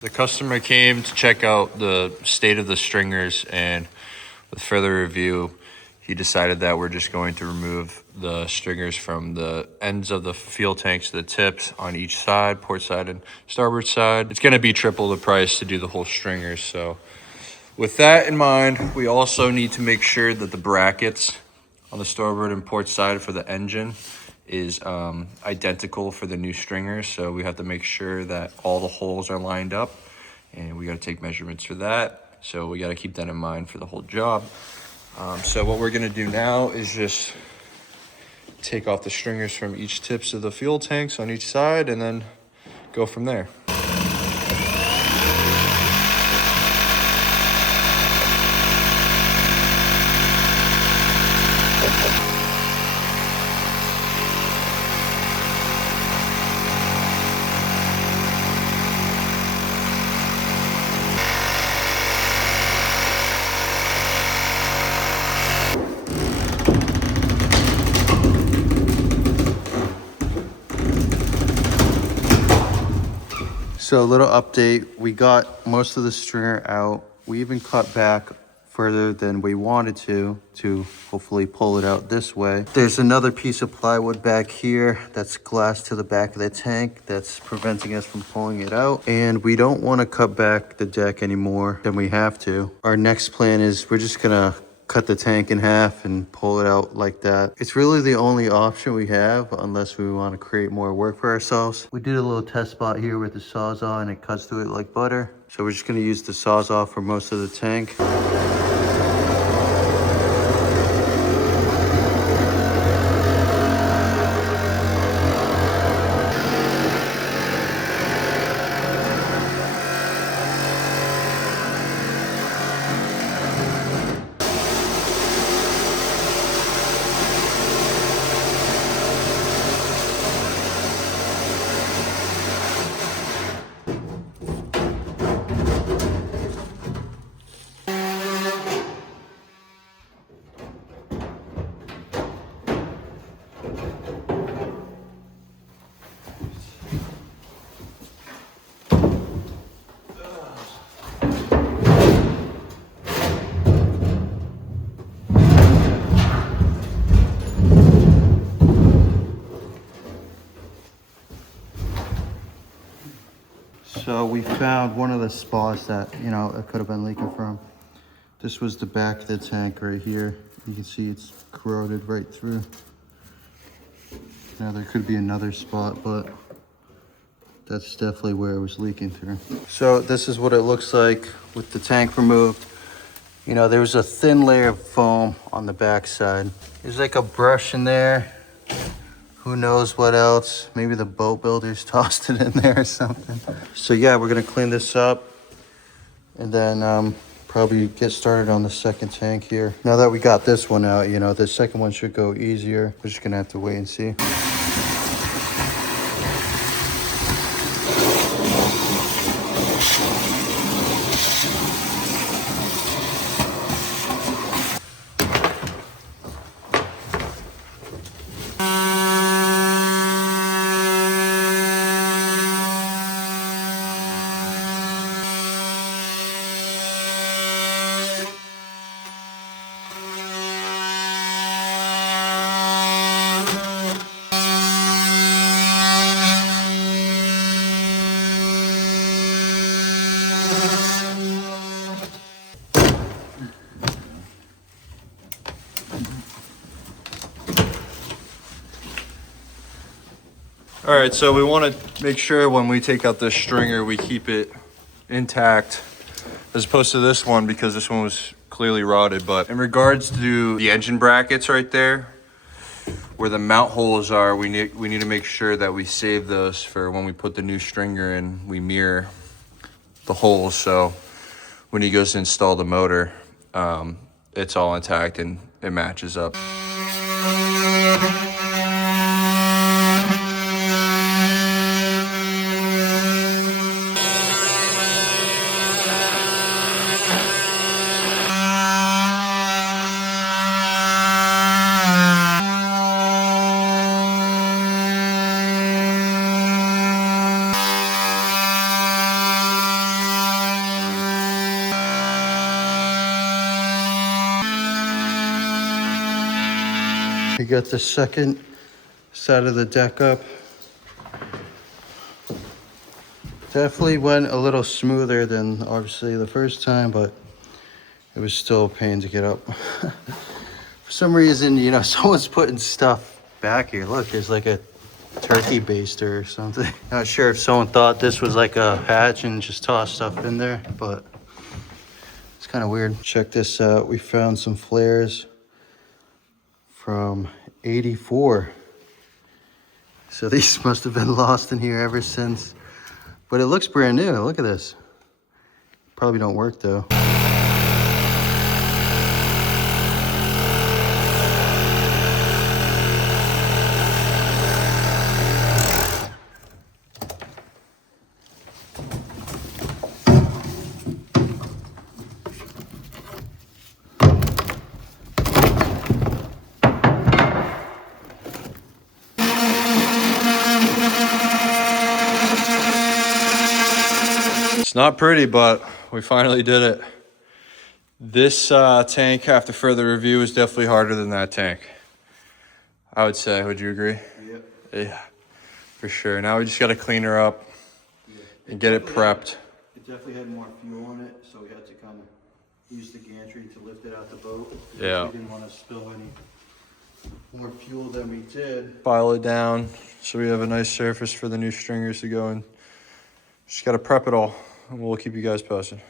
The customer came to check out the state of the stringers, and with further review, he decided that we're just going to remove the stringers from the ends of the fuel tanks to the tips on each side, port side and starboard side. It's going to be triple the price to do the whole stringers. So with that in mind, we also need to make sure that the brackets on the starboard and port side for the engine is identical for the new stringers. So we have to make sure that all the holes are lined up, and we got to take measurements for that. So we got to keep that in mind for the whole job. So what we're gonna do now is just take off the stringers from each tips of the fuel tanks on each side and then go from there. So a little update, we got most of the stringer out. We even cut back further than we wanted to hopefully pull it out this way. There's another piece of plywood back here that's glass to the back of the tank that's preventing us from pulling it out. And we don't want to cut back the deck any more than we have to. Our next plan is we're just gonna cut the tank in half and pull it out like that. It's really the only option we have unless we want to create more work for ourselves. We did a little test spot here with the Sawzall and it cuts through it like butter. So we're just going to use the Sawzall for most of the tank. So we found one of the spots that, it could have been leaking from. This was the back of the tank right here. You can see it's corroded right through. Now there could be another spot, but that's definitely where it was leaking through. So this is what it looks like with the tank removed. There was a thin layer of foam on the back side. There's like a brush in there. Who knows what else? Maybe the boat builders tossed it in there or something. So yeah, we're gonna clean this up and then probably get started on the second tank here. Now that we got this one out, the second one should go easier. We're just gonna have to wait and see. All right, so we want to make sure when we take out this stringer, we keep it intact as opposed to this one because this one was clearly rotted. But in regards to the engine brackets right there, where the mount holes are, we need to make sure that we save those for when we put the new stringer in, we mirror the holes. So when he goes to install the motor, it's all intact and it matches up. We got the second side of the deck up. Definitely went a little smoother than obviously the first time, but it was still a pain to get up. For some reason, you know, someone's putting stuff back here. Look, there's like a turkey baster or something. Not sure if someone thought this was like a hatch and just tossed stuff in there, but it's kind of weird. Check this out. We found some flares from '84. So these must have been lost in here ever since. But it looks brand new. Look at this. Probably don't work though. It's not pretty, but we finally did it. This tank, after further review, is definitely harder than that tank, I would say. Would you agree? Yep. Yeah, for sure. Now we just got to clean her up and get it prepped. It definitely had more fuel in it, so we had to kind of use the gantry to lift it out the boat. Yeah. We didn't want to spill any more fuel than we did. File it down so we have a nice surface for the new stringers to go in. Just got to prep it all, and we'll keep you guys posted.